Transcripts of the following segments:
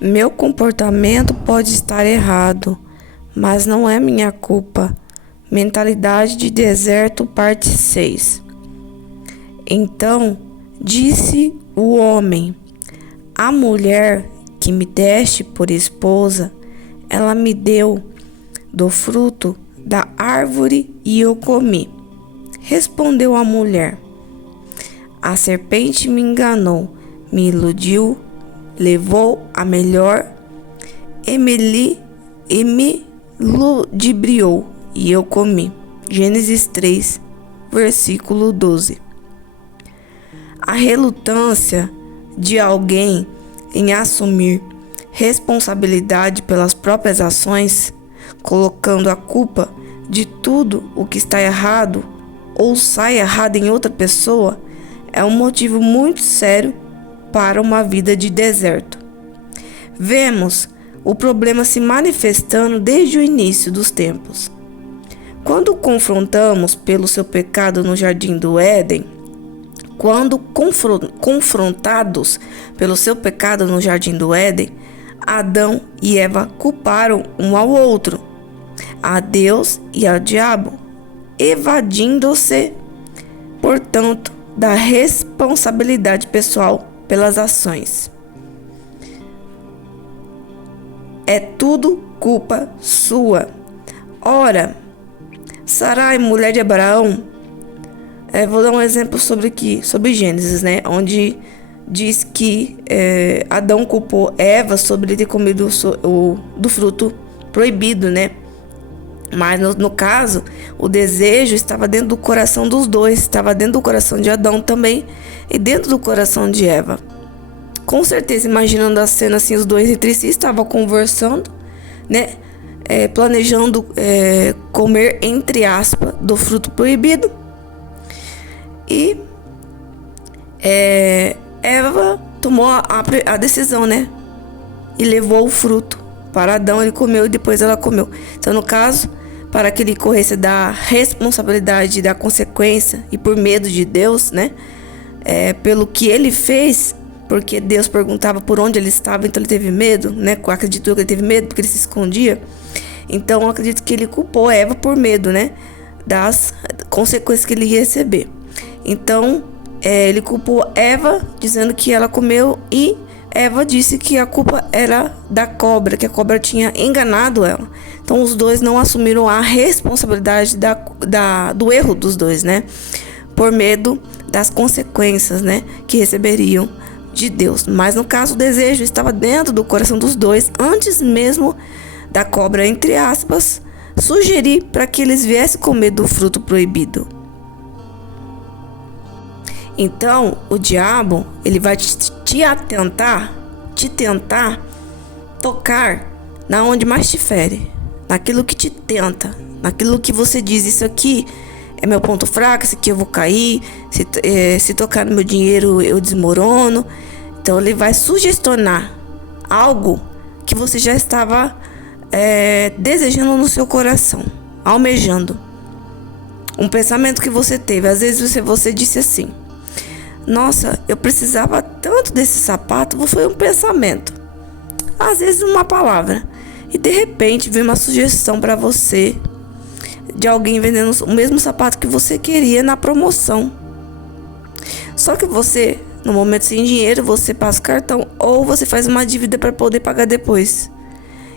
Meu comportamento pode estar errado, mas não é minha culpa. Mentalidade de deserto, parte 6. Então disse o homem: a mulher que me deste por esposa, ela me deu do fruto da árvore e eu comi. Respondeu a mulher: a serpente me enganou, me iludiu, levou a melhor e me ludibriou, e eu comi. Gênesis 3, versículo 12. A relutância de alguém em assumir responsabilidade pelas próprias ações, colocando a culpa de tudo o que está errado ou sai errado em outra pessoa, é um motivo muito sério para uma vida de deserto. Vemos o problema se manifestando desde o início dos tempos. Quando confrontamos pelo seu pecado no jardim do Éden, confrontados pelo seu pecado no jardim do Éden, Adão e Eva culparam um ao outro, a Deus e ao diabo, evadindo-se, portanto, da responsabilidade pessoal pelas ações. É tudo culpa sua. Ora, Sarai, mulher de Abraão, vou dar um exemplo sobre Gênesis, né? Onde diz que Adão culpou Eva sobre ter comido do fruto proibido, né? Mas no caso, o desejo estava dentro do coração dos dois, estava dentro do coração de Adão também e dentro do coração de Eva. Com certeza, imaginando a cena assim, os dois entre si estavam conversando, né? Planejando comer, entre aspas, do fruto proibido. E Eva tomou a decisão, né? E levou o fruto para Adão, ele comeu e depois ela comeu. Então, no caso, para que ele corresse da responsabilidade, da consequência e por medo de Deus, né? Pelo que ele fez, porque Deus perguntava por onde ele estava, então ele teve medo, né? Acreditou que ele teve medo porque ele se escondia. Então, eu acredito que ele culpou Eva por medo, né? Das consequências que ele ia receber. Então, ele culpou Eva, dizendo que ela comeu, e Eva disse que a culpa era da cobra, que a cobra tinha enganado ela. Então, os dois não assumiram a responsabilidade do erro dos dois, né? Por medo das consequências, né? Que receberiam de Deus. Mas, no caso, o desejo estava dentro do coração dos dois, antes mesmo da cobra, entre aspas, sugerir para que eles viessem comer do fruto proibido. Então, o diabo, ele vai te tentar tocar na onde mais te fere, naquilo que te tenta, naquilo que você diz: isso aqui é meu ponto fraco, isso aqui eu vou cair, se tocar no meu dinheiro eu desmorono. Então, ele vai sugestionar algo que você já estava desejando no seu coração, almejando. Um pensamento que você teve. Às vezes você disse assim: nossa, eu precisava tanto desse sapato. Foi um pensamento, às vezes uma palavra, e de repente vem uma sugestão para você de alguém vendendo o mesmo sapato que você queria na promoção. Só que você, no momento sem dinheiro, você passa o cartão ou você faz uma dívida para poder pagar depois.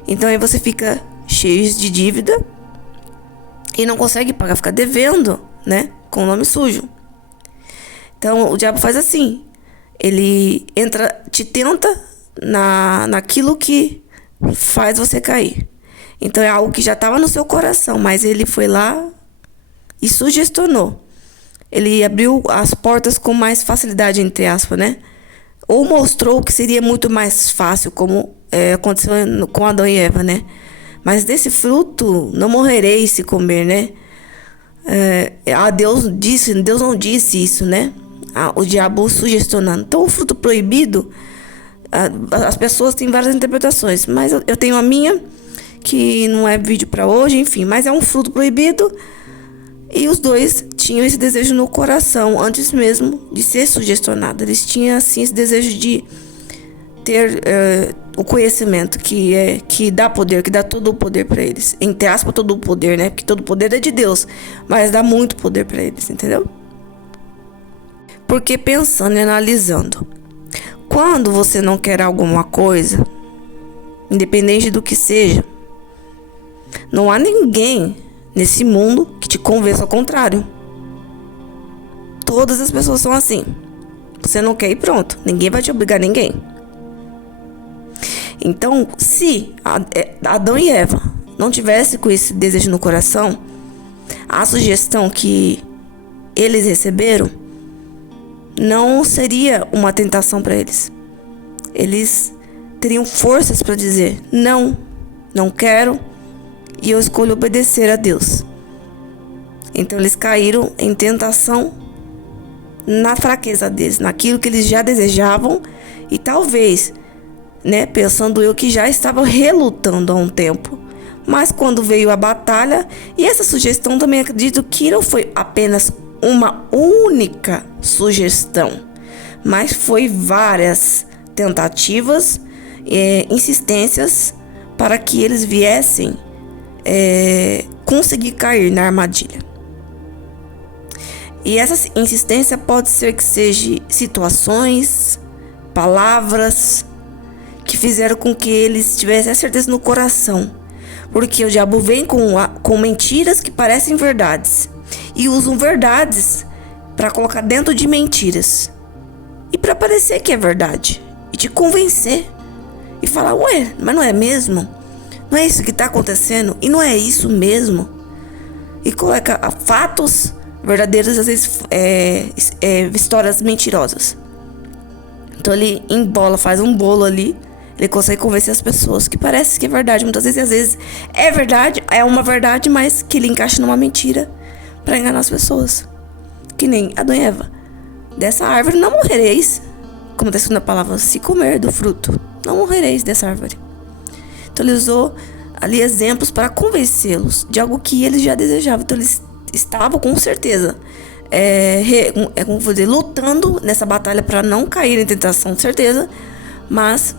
Então aí você fica cheio de dívida e não consegue pagar, fica devendo, né? Com o nome sujo. Então o diabo faz assim: ele te tenta naquilo que faz você cair. Então é algo que já estava no seu coração, mas ele foi lá e sugestionou. Ele abriu as portas com mais facilidade, entre aspas, né? Ou mostrou que seria muito mais fácil, como aconteceu com Adão e Eva, né? Mas desse fruto não morrereis se comer, né? Deus não disse isso, né? O diabo sugestionando. Então, o fruto proibido, as pessoas têm várias interpretações, mas eu tenho a minha, que não é vídeo para hoje, enfim, mas é um fruto proibido. E os dois tinham esse desejo no coração, antes mesmo de ser sugestionado. Eles tinham, assim, esse desejo de ter o conhecimento que dá poder, que dá todo o poder para eles. Entre aspas, todo o poder, né? Porque todo o poder é de Deus, mas dá muito poder para eles, entendeu? Porque pensando e analisando, quando você não quer alguma coisa, independente do que seja, não há ninguém nesse mundo que te convença ao contrário. Todas as pessoas são assim. Você não quer ir, pronto. Ninguém vai te obrigar a ninguém. Então, se Adão e Eva não tivessem com esse desejo no coração, a sugestão que eles receberam não seria uma tentação para eles. Eles teriam forças para dizer: não, não quero, e eu escolho obedecer a Deus. Então eles caíram em tentação na fraqueza deles, naquilo que eles já desejavam, e talvez, né, pensando eu que já estava relutando há um tempo, mas quando veio a batalha, e essa sugestão também acredito que não foi apenas uma única sugestão, mas foi várias tentativas, insistências para que eles viessem conseguir cair na armadilha. E essa insistência pode ser que seja situações, palavras que fizeram com que eles tivessem a certeza no coração. Porque o diabo vem com mentiras que parecem verdades e usam verdades para colocar dentro de mentiras e para parecer que é verdade e te convencer e falar: ué, mas não é mesmo? Não é isso que está acontecendo? E não é isso mesmo? E coloca fatos verdadeiros, às vezes histórias mentirosas. Então ele embola, faz um bolo ali. Ele consegue convencer as pessoas que parece que é verdade. Muitas vezes, às vezes é verdade, é uma verdade, mas que ele encaixa numa mentira para enganar as pessoas. Que nem Adão e Eva: dessa árvore não morrereis. Como está escrito na palavra: se comer do fruto, não morrereis dessa árvore. Então ele usou ali exemplos para convencê-los de algo que eles já desejavam. Então eles estavam com certeza como vou dizer, lutando nessa batalha para não cair em tentação, certeza. Mas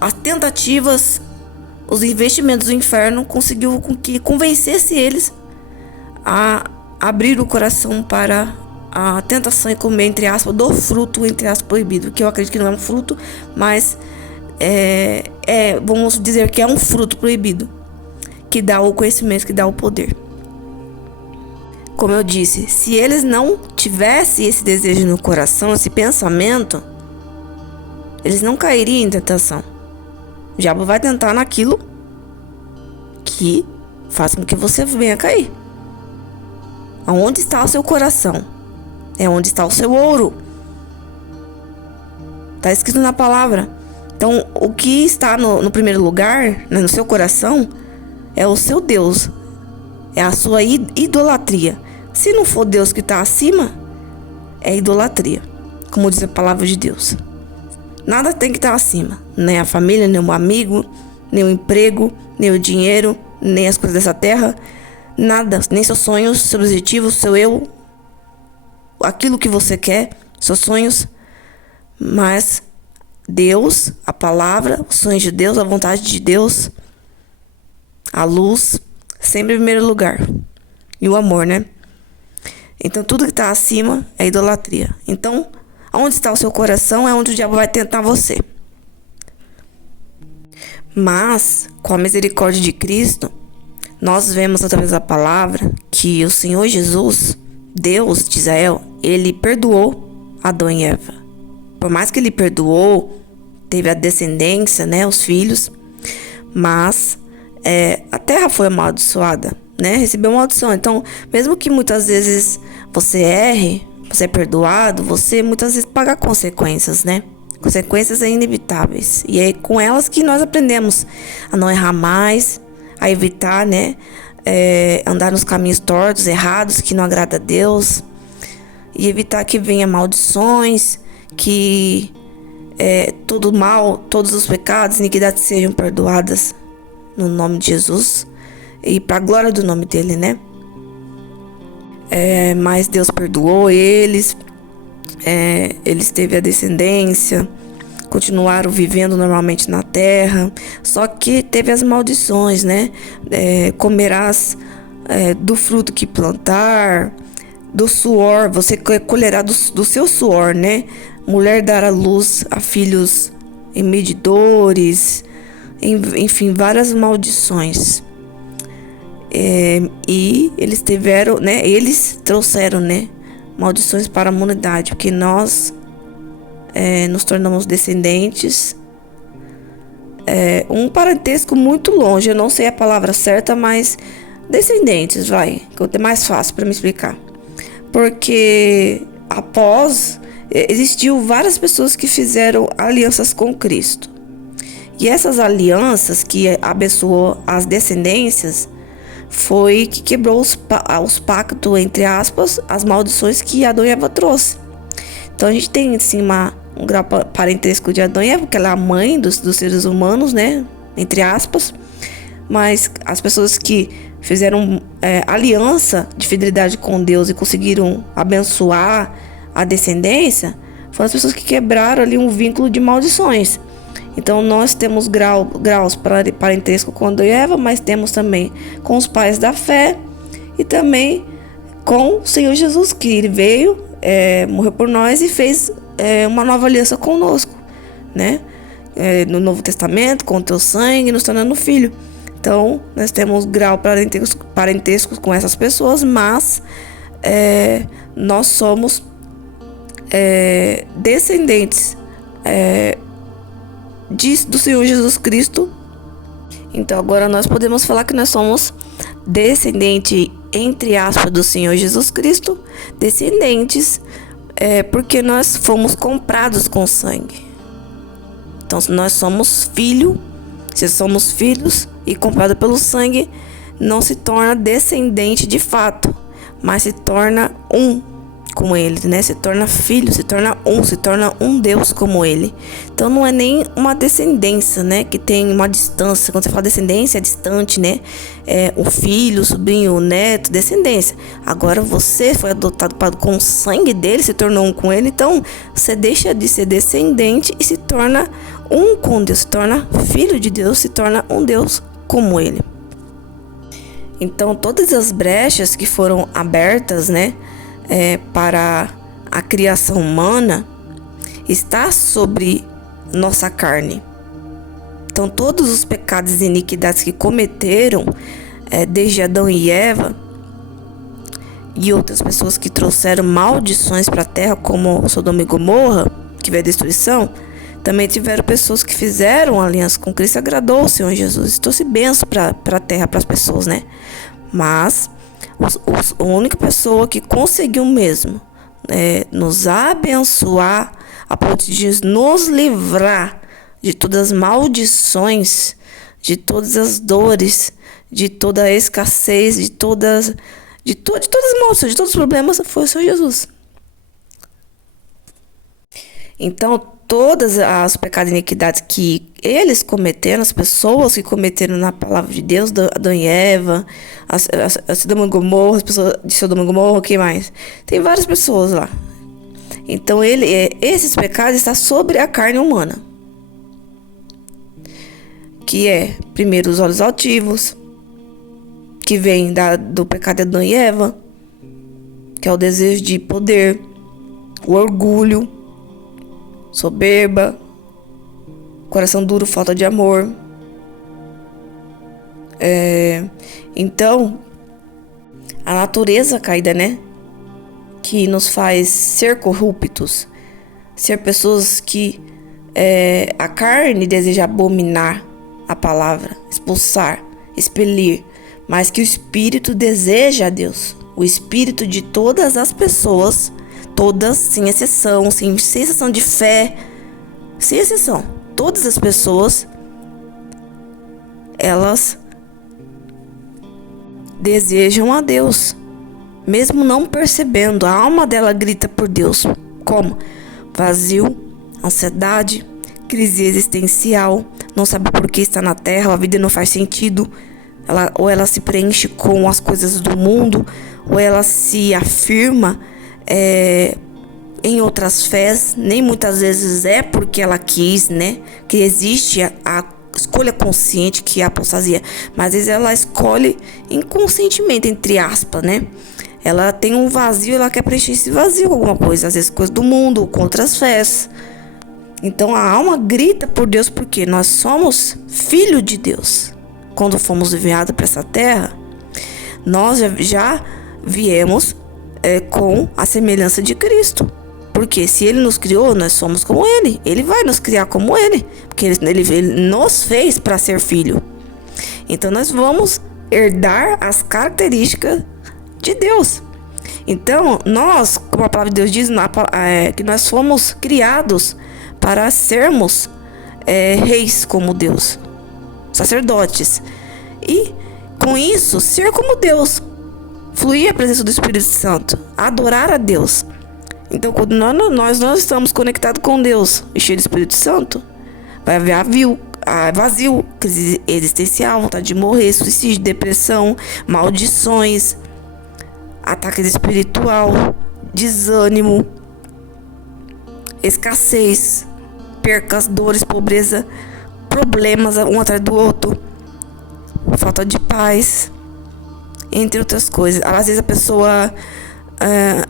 as tentativas, os investimentos do inferno conseguiu com que convencesse eles a abrir o coração para a tentação e comer, entre aspas, do fruto, entre aspas, proibido, que eu acredito que não é um fruto, mas vamos dizer que é um fruto proibido, que dá o conhecimento, que dá o poder. Como eu disse, se eles não tivessem esse desejo no coração, esse pensamento, eles não cairiam em tentação. O diabo vai tentar naquilo que faz com que você venha cair. Aonde está o seu coração? É onde está o seu ouro. Está escrito na palavra. Então, o que está no primeiro lugar, né, no seu coração, é o seu Deus. É a sua idolatria. Se não for Deus que está acima, é idolatria. Como diz a palavra de Deus. Nada tem que estar acima. Nem a família, nem o amigo, nem o emprego, nem o dinheiro, nem as coisas dessa terra. Nada. Nem seus sonhos, seus objetivos, seu eu. Aquilo que você quer, seus sonhos. Mas Deus, a palavra, os sonhos de Deus, a vontade de Deus, a luz, sempre em primeiro lugar. E o amor, né? Então tudo que está acima é idolatria. Então, onde está o seu coração é onde o diabo vai tentar você. Mas, com a misericórdia de Cristo, nós vemos através da palavra que o Senhor Jesus, Deus de Israel, ele perdoou Adão e Eva. Por mais que ele perdoou, teve a descendência, né, os filhos, mas a terra foi amaldiçoada, né, recebeu uma maldição. Então, mesmo que muitas vezes você erre, você é perdoado, você muitas vezes paga consequências, né? Consequências inevitáveis. E é com elas que nós aprendemos a não errar mais, a evitar, né, andar nos caminhos tortos, errados, que não agrada a Deus, e evitar que venha maldições, que todo mal, todos os pecados, iniquidades sejam perdoadas no nome de Jesus e para a glória do nome dele, né? Mas Deus perdoou eles, eles teve a descendência, continuaram vivendo normalmente na terra, só que teve as maldições, né? Comerás do fruto que plantar, do suor, você colherá do seu suor, né? Mulher dará luz a filhos em medidores, enfim, várias maldições. E eles tiveram, né? Eles trouxeram, né? Maldições para a humanidade, porque nós nos tornamos descendentes. Um parentesco muito longe, eu não sei a palavra certa, mas descendentes, vai, que é mais fácil para me explicar. Porque após, existiu várias pessoas que fizeram alianças com Cristo. E essas alianças que abençoou as descendências foi que quebrou os pactos, entre aspas, as maldições que Adão e Eva trouxe. Então a gente tem assim um grau parentesco de Adão e Eva, que ela é a mãe dos seres humanos, né? Entre aspas. Mas as pessoas que fizeram aliança de fidelidade com Deus e conseguiram abençoar a descendência foram as pessoas que quebraram ali um vínculo de maldições. Então nós temos graus parentesco com Adão e Eva, mas temos também com os pais da fé e também com o Senhor Jesus, que ele veio, morreu por nós e fez uma nova aliança conosco, né? No Novo Testamento, com o teu sangue, nos tornando filho. Então nós temos grau parentesco com essas pessoas, mas nós somos descendentes do Senhor Jesus Cristo. Então agora nós podemos falar que nós somos descendente, entre aspas, do Senhor Jesus Cristo, descendentes, porque nós fomos comprados com sangue. Então nós somos filho, se somos filhos e comprado pelo sangue, não se torna descendente de fato, mas se torna um com ele, né? Se torna filho, se torna um Deus como ele. Então não é nem uma descendência, né? Que tem uma distância. Quando você fala descendência, é distante, né? O filho, o sobrinho, o neto, descendência. Agora você foi adotado com o sangue dele, se tornou um com ele. Então você deixa de ser descendente e se torna um com Deus, se torna filho de Deus, se torna um Deus como ele. Então todas as brechas que foram abertas, né? Para a criação humana está sobre nossa carne. Então todos os pecados e iniquidades que cometeram desde Adão e Eva e outras pessoas que trouxeram maldições para a terra, como Sodoma e Gomorra, que veio a destruição, também tiveram pessoas que fizeram aliança com Cristo, agradou o Senhor Jesus, trouxe bênção para a terra, para as pessoas, né? Mas a única pessoa que conseguiu mesmo nos abençoar a ponto de nos livrar de todas as maldições, de todas as dores, de toda a escassez, de todas as maldições, de todos os problemas, foi o Senhor Jesus. Então todas as pecados e iniquidades que eles cometeram, as pessoas que cometeram na palavra de Deus, Adão e Eva, a Sodoma e Gomorra, as pessoas de Sodoma e Gomorra, o que mais? Tem várias pessoas lá. Então esses pecados estão sobre a carne humana. Que primeiro, os olhos altivos, que vem do pecado de Adão e Eva, que é o desejo de poder, o orgulho, soberba, coração duro, falta de amor. Então, a natureza caída, né? Que nos faz ser corruptos, ser pessoas que a carne deseja abominar a palavra, expulsar, expelir, mas que o Espírito deseja a Deus. O Espírito de todas as pessoas, todas, sem exceção, sem exceção de fé, sem exceção, todas as pessoas, elas desejam a Deus, mesmo não percebendo. A alma dela grita por Deus. Como? Vazio, ansiedade, crise existencial, não sabe por que está na terra, a vida não faz sentido. Ou ela se preenche com as coisas do mundo, ou ela se afirma em outras fés, nem muitas vezes é porque ela quis, né? Que existe a escolha consciente, que é a apostasia, mas às vezes ela escolhe inconscientemente, entre aspas, né? Ela tem um vazio, ela quer preencher esse vazio com alguma coisa, às vezes coisa do mundo, ou com outras fés. Então a alma grita por Deus porque nós somos filho de Deus. Quando fomos enviados para essa terra, nós já viemos com a semelhança de Cristo. Porque se Ele nos criou, nós somos como Ele. Ele vai nos criar como Ele. Porque Ele nos fez para ser filho. Então nós vamos herdar as características de Deus. Então nós, como a palavra de Deus diz, que nós fomos criados para sermos reis como Deus. Sacerdotes. E com isso, ser como Deus. Fluir a presença do Espírito Santo. Adorar a Deus. Então, quando nós estamos conectados com Deus e cheios do Espírito Santo, vai haver vazio, crise existencial, vontade de morrer, suicídio, depressão, maldições, ataque espiritual, desânimo, escassez, percas, dores, pobreza, problemas um atrás do outro, falta de paz, entre outras coisas. Às vezes a pessoa,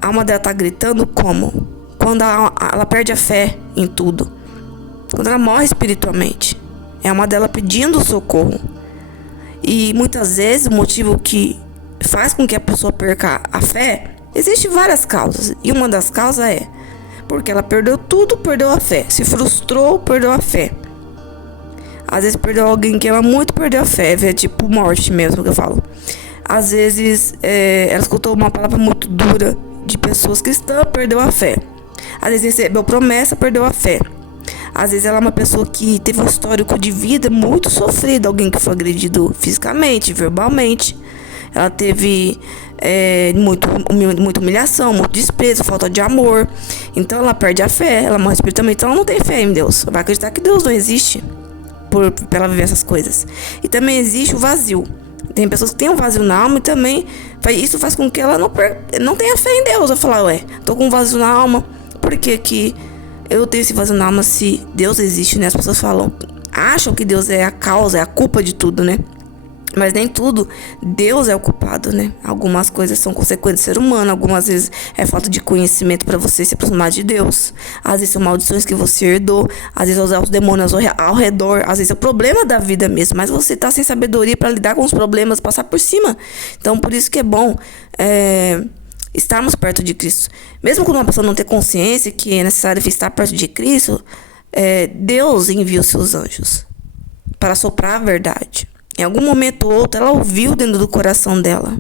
a alma dela tá gritando como? Quando ela perde a fé em tudo. Quando ela morre espiritualmente. É a alma dela pedindo socorro. E muitas vezes o motivo que faz com que a pessoa perca a fé, existem várias causas. E uma das causas é porque ela perdeu tudo, perdeu a fé. Se frustrou, perdeu a fé. Às vezes perdeu alguém que ama muito, perdeu a fé. É tipo morte mesmo que eu falo. Às vezes ela escutou uma palavra muito dura de pessoas cristãs, perdeu a fé. Às vezes recebeu promessa, perdeu a fé. Às vezes ela é uma pessoa que teve um histórico de vida muito sofrido. Alguém que foi agredido fisicamente, verbalmente. Ela teve muita humilhação, muito desprezo, falta de amor. Então ela perde a fé, ela morre espiritualmente. Então ela não tem fé em Deus. Vai acreditar que Deus não existe pra ela viver essas coisas. E também existe o vazio. Tem pessoas que têm um vazio na alma e também isso faz com que ela não tenha fé em Deus. Eu falar, tô com um vazio na alma, por que eu tenho esse vazio na alma se Deus existe, né? As pessoas acham que Deus é a causa, é a culpa de tudo, né? Mas nem tudo Deus é o culpado, né? Algumas coisas são consequências do ser humano, algumas vezes é falta de conhecimento para você se aproximar de Deus. Às vezes são maldições que você herdou, às vezes os demônios ao redor, às vezes é o problema da vida mesmo, mas você tá sem sabedoria para lidar com os problemas, passar por cima. Então por isso que é bom estarmos perto de Cristo. Mesmo quando uma pessoa não tem consciência que é necessário estar perto de Cristo, Deus envia os seus anjos para soprar a verdade. Em algum momento ou outro, ela ouviu dentro do coração dela.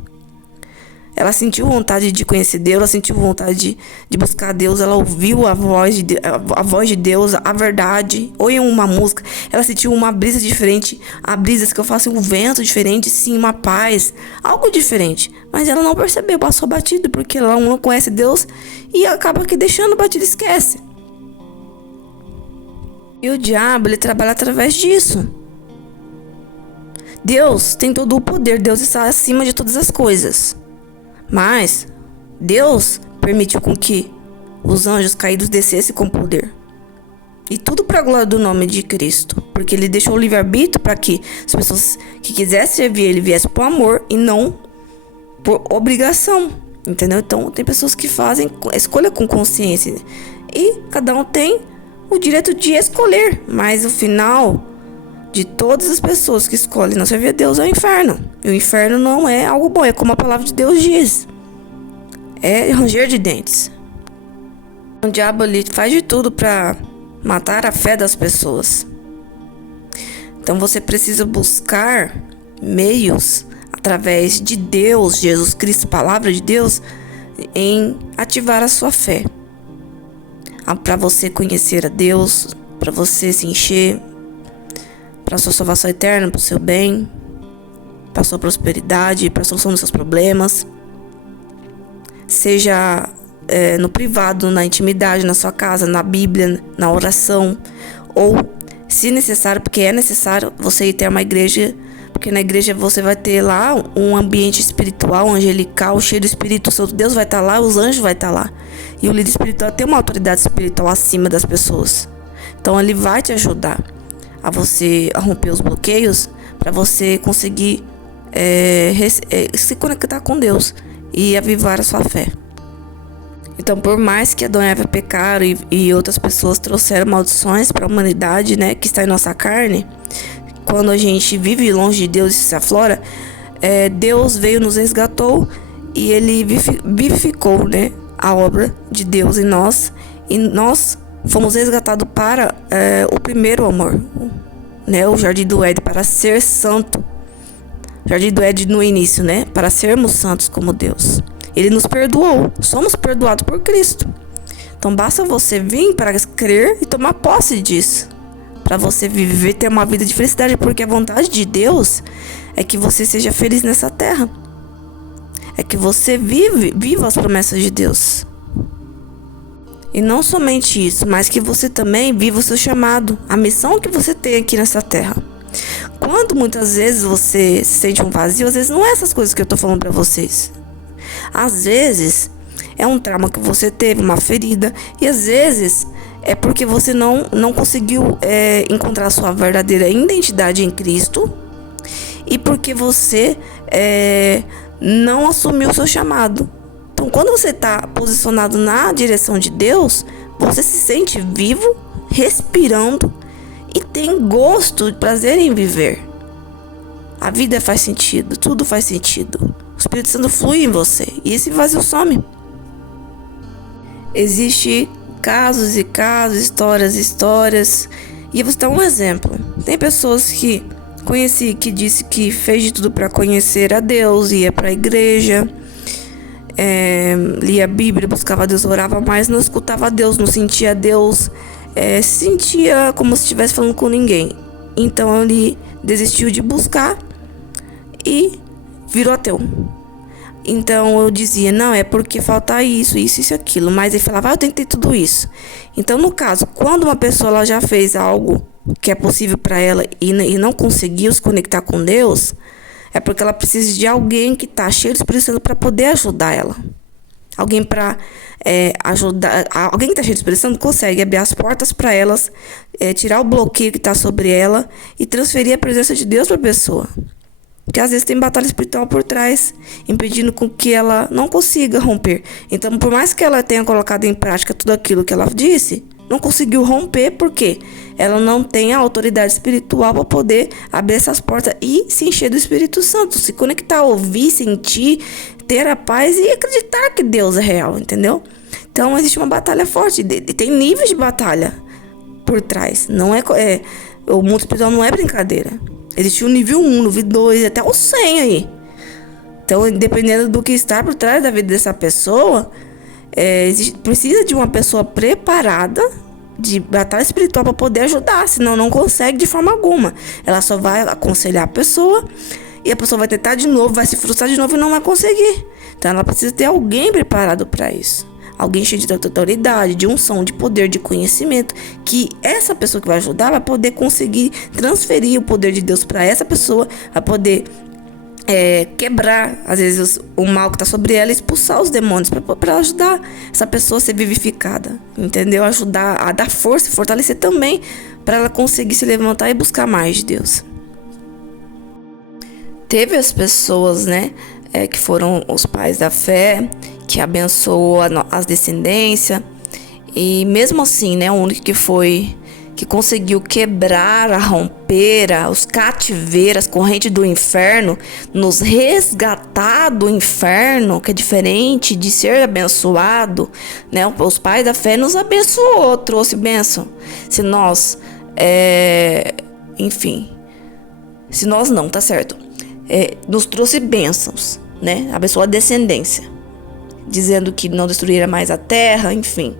Ela sentiu vontade de conhecer Deus, ela sentiu vontade de buscar Deus, ela ouviu a voz de Deus, a verdade, ou em uma música. Ela sentiu uma brisa diferente, a brisa que eu faço, um vento diferente, sim, uma paz, algo diferente. Mas ela não percebeu, passou batido, porque ela não conhece Deus e acaba que deixando batido, esquece. E o diabo, ele trabalha através disso. Deus tem todo o poder, Deus está acima de todas as coisas. Mas Deus permitiu com que os anjos caídos descessem com poder. E tudo para a glória do nome de Cristo. Porque Ele deixou o livre-arbítrio para que as pessoas que quisessem servir Ele viessem por amor e não por obrigação. Entendeu? Então tem pessoas que fazem escolha com consciência. E cada um tem o direito de escolher. Mas o final de todas as pessoas que escolhem não servir a Deus é o inferno. E o inferno não é algo bom, é como a palavra de Deus diz. É ranger de dentes. O diabo ali faz de tudo para matar a fé das pessoas. Então você precisa buscar meios através de Deus, Jesus Cristo, palavra de Deus, em ativar a sua fé. Para você conhecer a Deus, para você se encher, para a sua salvação eterna, para o seu bem, para a sua prosperidade, para a solução dos seus problemas. Seja no privado, na intimidade, na sua casa, na Bíblia, na oração. Ou, se necessário, porque é necessário você ir ter uma igreja Porque na igreja você vai ter lá um ambiente espiritual, angelical, cheio do Espírito Santo. Deus vai estar lá, os anjos vai estar lá. E o líder espiritual tem uma autoridade espiritual acima das pessoas. Então ele vai te ajudar a você a romper os bloqueios para você conseguir se conectar com Deus e avivar a sua fé. Então, por mais que Adão e Eva pecaram e outras pessoas trouxeram maldições para a humanidade, né, que está em nossa carne, quando a gente vive longe de Deus e se aflora, Deus veio, nos resgatou e Ele vivificou, né, a obra de Deus em nós, e nós fomos resgatados para o primeiro amor, né, o Jardim do Éden, para ser santo. Jardim do Éden no início, né, para sermos santos como Deus. Ele nos perdoou, somos perdoados por Cristo. Então basta você vir para crer e tomar posse disso, para você viver, ter uma vida de felicidade, porque a vontade de Deus é que você seja feliz nessa terra. É que você viva as promessas de Deus. E não somente isso, mas que você também viva o seu chamado, a missão que você tem aqui nessa terra. Quando muitas vezes você se sente um vazio, às vezes não é essas coisas que eu tô falando para vocês. Às vezes é um trauma que você teve, uma ferida, e às vezes é porque você não conseguiu encontrar a sua verdadeira identidade em Cristo, e porque você não assumiu o seu chamado. Então, quando você está posicionado na direção de Deus, você se sente vivo, respirando e tem gosto, prazer em viver. A vida faz sentido, tudo faz sentido. O Espírito Santo flui em você e esse vazio some. Existem casos e casos, histórias. E eu vou citar um exemplo. Tem pessoas que conheci que disse que fez de tudo para conhecer a Deus, ia para a igreja, lia a Bíblia, buscava Deus, orava, mas não escutava Deus, não sentia Deus, se sentia como se estivesse falando com ninguém. Então ele desistiu de buscar e virou ateu. Então eu dizia, não, é porque falta isso e aquilo. Mas ele falava, eu tentei tudo isso. Então, no caso, quando uma pessoa ela já fez algo que é possível para ela e não conseguiu se conectar com Deus, é porque ela precisa de alguém que está cheio do Espírito Santo para poder ajudar ela. Alguém para ajudar. Alguém que está cheio do Espírito Santo consegue abrir as portas para elas, tirar o bloqueio que está sobre ela e transferir a presença de Deus para a pessoa. Porque às vezes tem batalha espiritual por trás, impedindo com que ela não consiga romper. Então, por mais que ela tenha colocado em prática tudo aquilo que ela disse, não conseguiu romper porque ela não tem a autoridade espiritual para poder abrir essas portas e se encher do Espírito Santo, se conectar, ouvir, sentir, ter a paz e acreditar que Deus é real, entendeu? Então, existe uma batalha forte, tem níveis de batalha por trás. Não o mundo espiritual não é brincadeira. Existe o nível 1, nível 2, até o 100 aí. Então, dependendo do que está por trás da vida dessa pessoa, precisa de uma pessoa preparada de batalha espiritual para poder ajudar, senão não consegue de forma alguma. Ela só vai aconselhar a pessoa e a pessoa vai tentar de novo, vai se frustrar de novo e não vai conseguir. Então, ela precisa ter alguém preparado para isso. Alguém cheio de autoridade, de unção, de poder, de conhecimento, que essa pessoa que vai ajudar vai poder conseguir transferir o poder de Deus para essa pessoa, vai poder quebrar, às vezes, o mal que está sobre ela e expulsar os demônios para ajudar essa pessoa a ser vivificada, entendeu? Ajudar a dar força e fortalecer também para ela conseguir se levantar e buscar mais de Deus. Teve as pessoas, né, que foram os pais da fé, que abençoou as descendências, e mesmo assim, né, o único que conseguiu quebrar, romper os cativeiros, as correntes do inferno, nos resgatar do inferno, que é diferente de ser abençoado, né? Os pais da fé nos abençoou, trouxe bênção. Se nós, se nós não, tá certo? Nos trouxe bênçãos, né? Abençoou a descendência, dizendo que não destruirá mais a terra, enfim.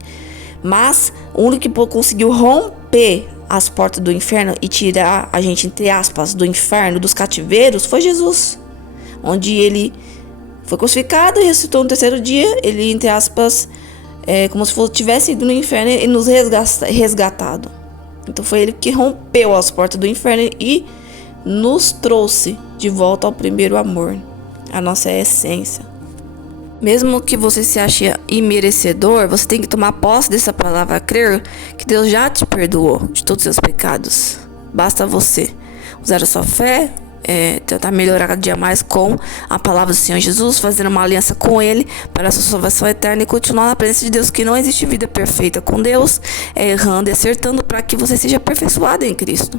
Mas o único que conseguiu romper as portas do inferno e tirar a gente, entre aspas, do inferno, dos cativeiros, foi Jesus. Onde ele foi crucificado e ressuscitou no terceiro dia. Ele, entre aspas, como se tivesse ido no inferno e nos resgatado. Então foi ele que rompeu as portas do inferno e nos trouxe de volta ao primeiro amor, a nossa essência. Mesmo que você se ache imerecedor, você tem que tomar posse dessa palavra, crer que Deus já te perdoou de todos os seus pecados. Basta você usar a sua fé, tentar melhorar cada dia mais com a palavra do Senhor Jesus, fazendo uma aliança com Ele para a sua salvação eterna e continuar na presença de Deus, que não existe vida perfeita com Deus, errando e acertando para que você seja aperfeiçoado em Cristo.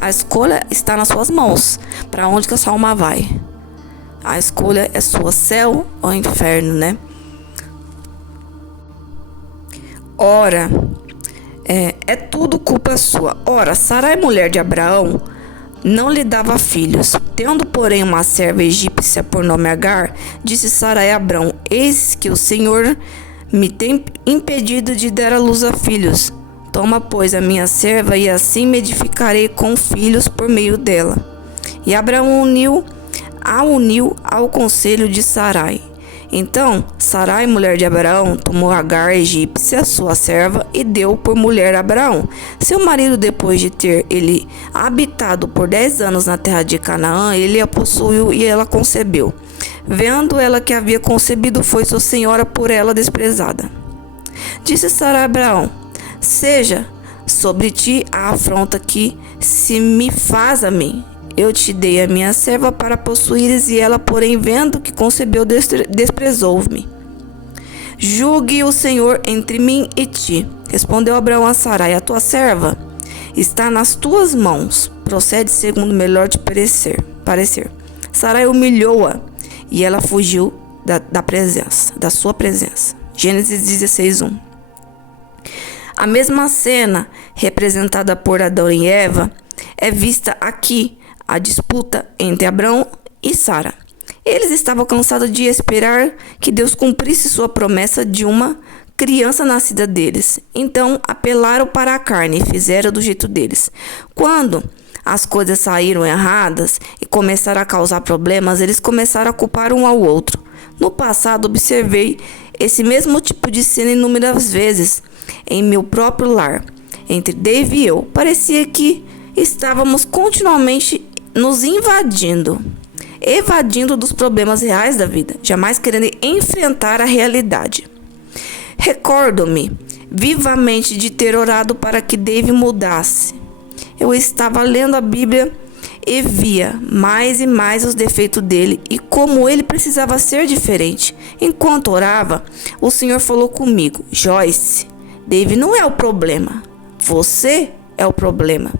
A escolha está nas suas mãos, para onde que a sua alma vai. A escolha é sua, céu ou inferno, né? Ora, é tudo culpa sua. Ora, Sarai, mulher de Abraão, não lhe dava filhos. Tendo, porém, uma serva egípcia por nome Agar, disse Sarai a Abrão: eis que o Senhor me tem impedido de dar à luz a filhos. Toma, pois, a minha serva, e assim me edificarei com filhos por meio dela. E Abraão uniu ao conselho de Sarai. Então Sarai, mulher de Abraão, tomou Agar, a egípcia, sua serva, e deu por mulher a Abraão. Seu marido, depois de ter ele habitado por 10 anos na terra de Canaã, ele a possuiu e ela concebeu. Vendo ela que havia concebido, foi sua senhora por ela desprezada. Disse Sarai a Abraão: seja sobre ti a afronta que se me faz a mim. Eu te dei a minha serva para possuíres, e ela, porém, vendo que concebeu, desprezou-me. Julgue o Senhor entre mim e ti. Respondeu Abraão a Sarai: a tua serva está nas tuas mãos. Procede segundo melhor te parecer. Sarai humilhou-a, e ela fugiu da sua presença. Gênesis 16:1. A mesma cena representada por Adão e Eva é vista aqui. A disputa entre Abrão e Sara. Eles estavam cansados de esperar que Deus cumprisse sua promessa de uma criança nascida deles. Então apelaram para a carne e fizeram do jeito deles. Quando as coisas saíram erradas e começaram a causar problemas, eles começaram a culpar um ao outro. No passado, observei esse mesmo tipo de cena inúmeras vezes em meu próprio lar. Entre Dave e eu, parecia que estávamos continuamente nos evadindo dos problemas reais da vida, jamais querendo enfrentar a realidade. Recordo-me vivamente de ter orado para que Dave mudasse. Eu estava lendo a Bíblia e via mais e mais os defeitos dele e como ele precisava ser diferente. Enquanto orava, o Senhor falou comigo: Joyce, Dave não é o problema, você é o problema.